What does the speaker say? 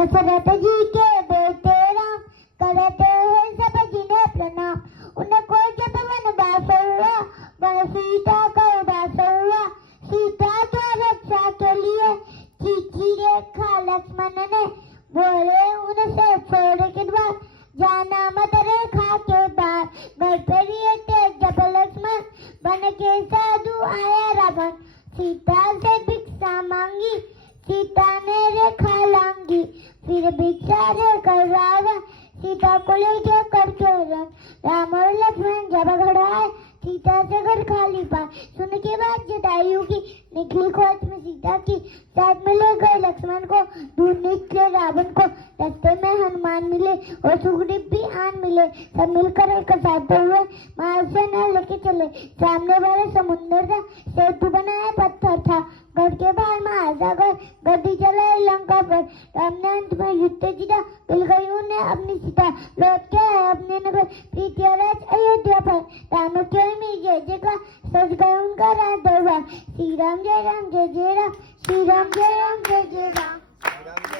दशरथ जी के बेटे राम करते हैं सब जिन्हें प्रणाम। उनको जब वनवास हुआ वह सीता का उदास हुआ। सीता की रक्षा के लिए चिट्ठी लिखा लक्ष्मण ने, बोले उनसे छोड़ के द्वार जाना मत रेखा के बार। घर पर ये जब लक्ष्मण बन के साधु आया रावण। सीता से भिक्षा मांगी सीता ने रेखा लांगी। फिर भिक्षा देकर रावण सीता को ले जाकर चोरन। राम और लक्ष्मण जब घर आए सीता से घर खाली पाए। सुन के बाद जटायु की निकली खोज में सीता की, साथ में ले गए लक्ष्मण को। दूर निकले रावण को, रास्ते में हनुमान मिले और सुग्रीव भी आन मिले। सब मिलकर एक साथ हुए माल से न लेके चले। सामने वाले समुद्र था, सेतु बनाया पत्थर था। घर के बाहर महासागर, गड्डी चलाई लंका पर। राम ने अंत में युद्ध जीता, मिल गई उन्हें अपनी सीता। लौट के आए अपने नगर प्रीतिराज अयोध्या पर। राम के में जय जयकार, सज गए उनका राज दरबार। श्री राम जय राम जय जय राम, श्री राम जय राम जय जय राम।